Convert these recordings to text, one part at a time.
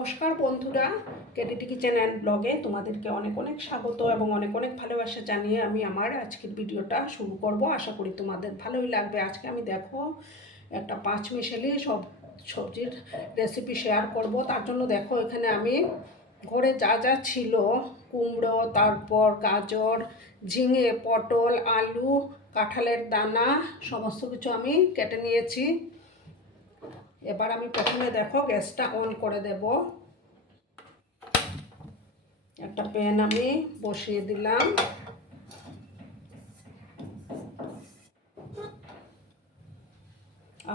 নমস্কার বন্ধুরা, কেটিটি kitchen and ব্লগে তোমাদেরকে অনেক অনেক স্বাগত এবং অনেক অনেক ভালোবাসা জানিয়ে আমি আমার আজকের ভিডিওটা শুরু করব। আশা করি তোমাদের ভালোই লাগবে। আজকে আমি দেখো একটা পাঁচমিশালি সবজির রেসিপি শেয়ার করব। তার জন্য দেখো এখানে আমি ঘরে যা যা ছিল, কুমড়ো, তারপর গাজর, ঝিঙে, পটল, আলু, কাঁঠালের দানা সমস্ত কিছু আমি কেটে নিয়েছি। এবার আমি প্রথমে দেখো গ্যাসটা অন করে দেব। একটা প্যান আমি বসিয়ে দিলাম।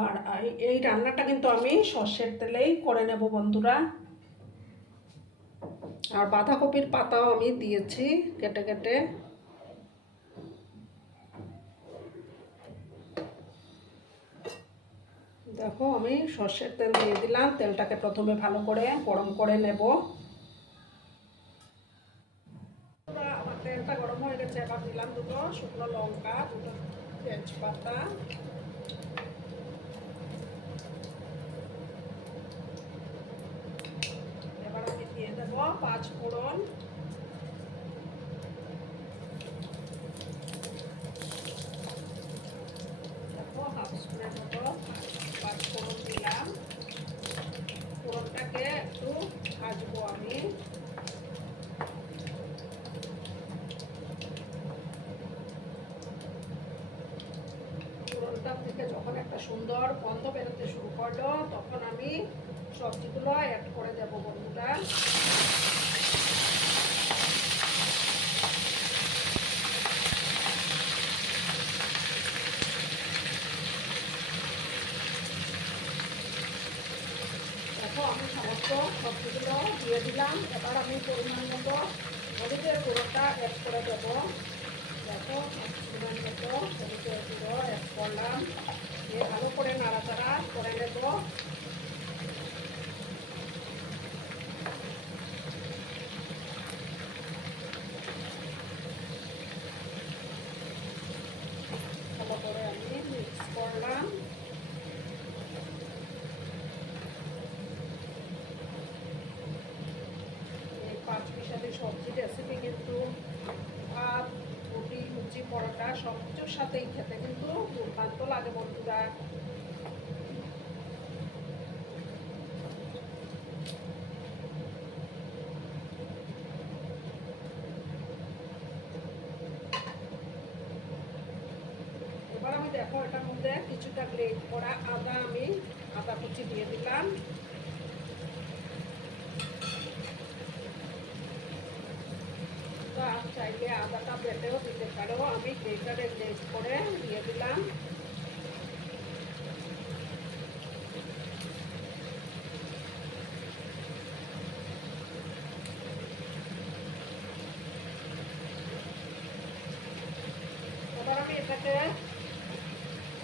আর এই রান্নাটা কিন্তু আমি সর্ষের তেলেই করে নেব বন্ধুরা। আর বাঁধাকপির পাতাও আমি দিয়েছি কেটে কেটে। দেখো আমি সর্ষের তেল দিয়ে দিলাম। তেলটাকে প্রথমে ভালো করে গরম করে নেব। আমার তেলটা গরম হয়ে গেছে। এবার দিলাম দুটো শুকনো লঙ্কা, দুটো তেজপাতা, এবার আমি দিয়ে দেবো 5 ফোড়ন, দেখো হাফ স্পুনের মতো 5 ফোড়ন দিলাম। ফোড়নটাকে একটু ভাজবো আমি। ফোড়নটা থেকে যখন একটা সুন্দর গন্ধ বেরোতে শুরু করলো, তখন আমি সবজিগুলো অ্যাড করে দেব বন্ধুরা। দেখো আমি সমস্ত সবজিগুলো দিয়ে দিলাম। এবার আমি পরিমাণ মতো হলুদের গুঁড়োটা অ্যাড করে দেবো। দেখো পরিমাণ মতো হলুদের গুঁড়ো অ্যাড করলাম। দিয়ে ভালো করে নাড়াচাড়া করে নেব। ভালো করে আমি মিক্স করলাম। এই পাঁচমিশালি সবজি রেসিপি কিন্তু ভাত, রুটি, লুচি, পরোটা সব কিছুর সাথেই খেতে কিন্তু দুর্দান্ত লাগে বন্ধুরা। এবার আমি দেখো এটার মধ্যে কিছুটা গ্রেট করা আদা কুচি দিয়ে দিলাম। চাইলে আদাটা বেটেও দিতে পারো, আমি গ্রেটারে গ্রেট করে দিয়ে দিলাম। এবার আমি এটাকে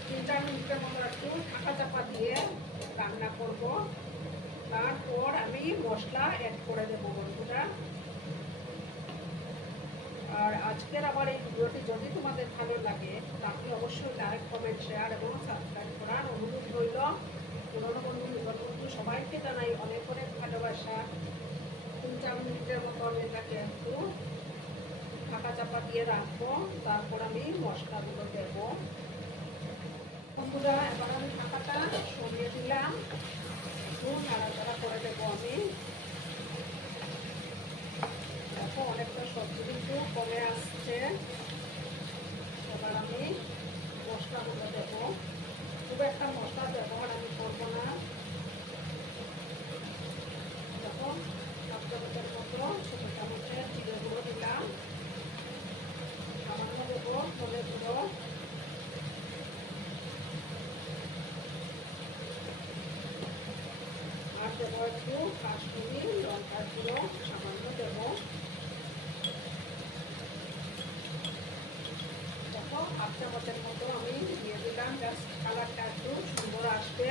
3-4 মিনিটের মতো একটু ঢাকা চাপা দিয়ে রান্না করব। তারপর আমি মশলা অ্যাড করে দেবো বন্ধুরা। আর আজকের আমার এই ভিডিওটি যদি তোমাদের ভালো লাগে, তাহলে অবশ্যই লাইক, কমেন্ট, শেয়ার এবং সাবস্ক্রাইব করার অনুরোধ রইল। পুরনো বন্ধু, নতুন বন্ধু সবাইকে জানাই অনেক অনেক ভালোবাসা। 3-4 মিনিটের মতো আমি এটাকে একটু ঢাকা চাপা দিয়ে রাখবো। তারপর আমি মশলাগুলো দেবো বন্ধুরা। এবার আমি ঢাকাটা সরিয়ে দিলাম, একটু নাড়াচাড়া করে দেবো আমি। দেখো অনেকটা সবজি কিন্তু কমে আসছে। এবার আমি মশলাগুলো দেবো। খুব একটা মশলা ব্যবহার আমি করবো না। দেখো 1 চামচের মতো ছোটো চামচের জিরে গুঁড়ো দিলাম, সামান্য দেবো ধনে গুঁড়ো, আর দেবো একটু কাশ্মীরি লঙ্কার গুঁড়ো সামান্য দেবো। দেখো 1 চামচের মতো আমি দিয়ে দিলাম, জাস্ট কালারটা একটু সুন্দর আসবে।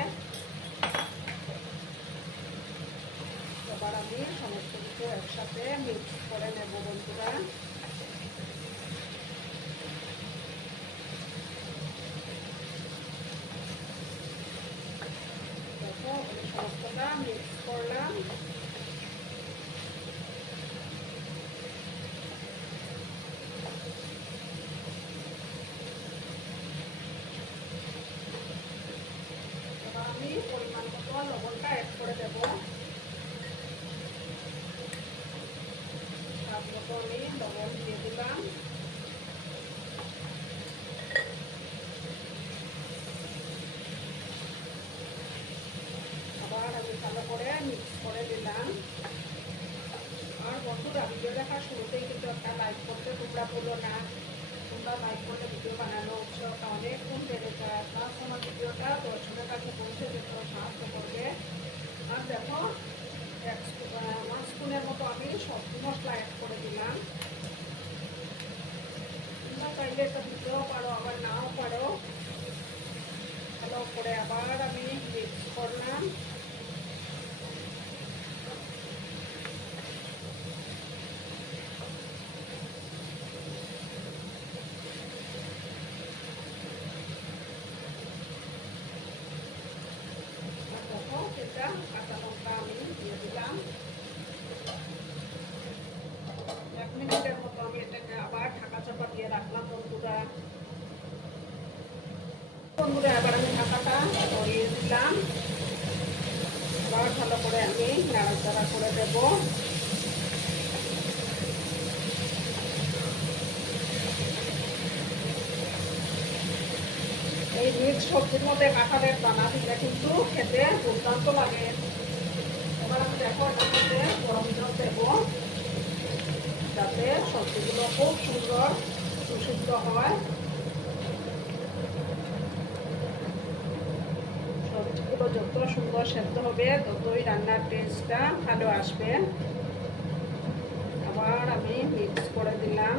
এবার আমি সমস্ত কিছু একসাথে মিক্স করে নেব বন্ধুরা। দেখো আমি সমস্তটা মিক্স করলাম। মতো আমি লবণ দিয়ে দিলাম। আবার আমি ভালো করে মিক্স করে দিলাম। আর বন্ধুরা, ভিডিও দেখার শুরুতেই কিন্তু একটা লাইক করতে তোমরা ভুলো না। তোমরা লাইক করলে ভিডিও বানানো উৎসাহটা অনেক গুণ বেড়ে যায়, প্লাস আমার ভিডিওটা দর্শকের কাছে পৌঁছে যেতে সাহায্য করবে। আর দেখো, 1 স্পুনের মতো আমি সবজি মশলা অ্যাড করে দিলাম। তোমরা চাইলে এটা দিতেও পারো, আবার নাও পারো। ভালো করে আবার আমি মিক্স করলাম। এটা কাঁচা লঙ্কা আমি দিয়ে দিলাম। 1 মিনিটের মতো আমি এটাকে আবার ঢাকা চাপা দিয়ে রাখলাম বন্ধুরা। এবার আমি ঢাকাটা সরিয়ে দিলাম। আবার ভালো করে আমি নাড়াচাড়া করে দেব। এই মিক্স সবজির মধ্যে কাঁঠালের দানা দিলে কিন্তু খেতে দুর্দান্ত লাগে। এবার আমি দেখো এটার মধ্যে গরম জল দেবো, যাতে সবজিগুলো খুব সুন্দর সুসিদ্ধ হয়। সবজিগুলো যত সুন্দর সেদ্ধ হবে ততই রান্নার টেস্টটা ভালো আসবে। আবার আমি মিক্স করে দিলাম।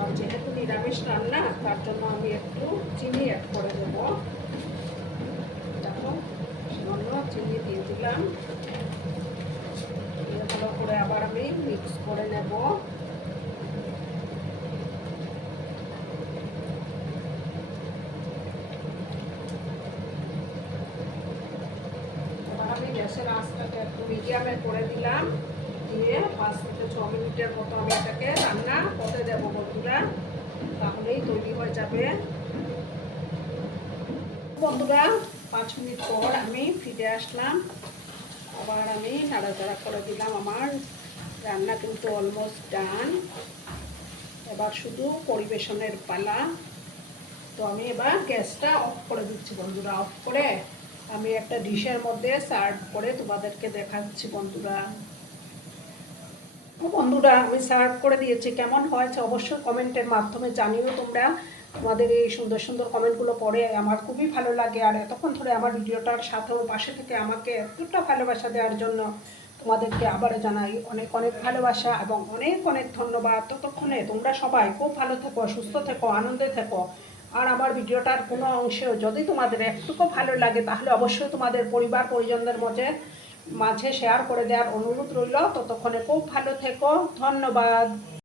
আর যেহেতু নিরামিষ রান্না, তার জন্য আমি একটু চিনি অ্যাড করে দেবো। দেখো, সামান্য চিনি দিয়ে দিলাম। দিয়ে ভালো করে আবার আমি মিক্স করে নেব। এবার আমি গ্যাসের আঁচটাকে একটু মিডিয়ামে করে দিলাম। দিয়ে 5 থেকে 6 মিনিটের মতো আমি এটাকে রান্না করতে দেবো বন্ধুরা, তাহলেই তৈরি হয়ে যাবে। বন্ধুরা, 5 মিনিট পর আমি ফিরে আসলাম। আবার আমি নাড়াচাড়া করে দিলাম। আমার রান্না কিন্তু অলমোস্ট ডান। এবার শুধু পরিবেশনের পালা। তো আমি এবার গ্যাসটা অফ করে দিচ্ছি বন্ধুরা। অফ করে আমি একটা ডিশের মধ্যে সার্ভ করে তোমাদেরকে দেখাচ্ছি বন্ধুরা। বন্ধুরা, আমি সার্ভ করে দিয়েছি। কেমন হয়েছে অবশ্যই কমেন্টের মাধ্যমে জানিও তোমরা। তোমাদের এই সুন্দর সুন্দর কমেন্টগুলো পড়ে আমার খুবই ভালো লাগে। আর এতক্ষণ ধরে আমার ভিডিওটার সাথেও পাশে থেকে আমাকে এতটা ভালোবাসা দেওয়ার জন্য তোমাদেরকে আবারও জানাই অনেক অনেক ভালোবাসা এবং অনেক অনেক ধন্যবাদ। ততক্ষণে তোমরা সবাই খুব ভালো থেকো, সুস্থ থেকো, আনন্দে থেকো। আর আমার ভিডিওটার কোনো অংশেও যদি তোমাদের একটুকু ভালো লাগে, তাহলে অবশ্যই তোমাদের পরিবার পরিজনদের মাঝে শেয়ার করে দেওয়ার অনুরোধ রইল। ততক্ষণে খুব ভালো থেকো। ধন্যবাদ।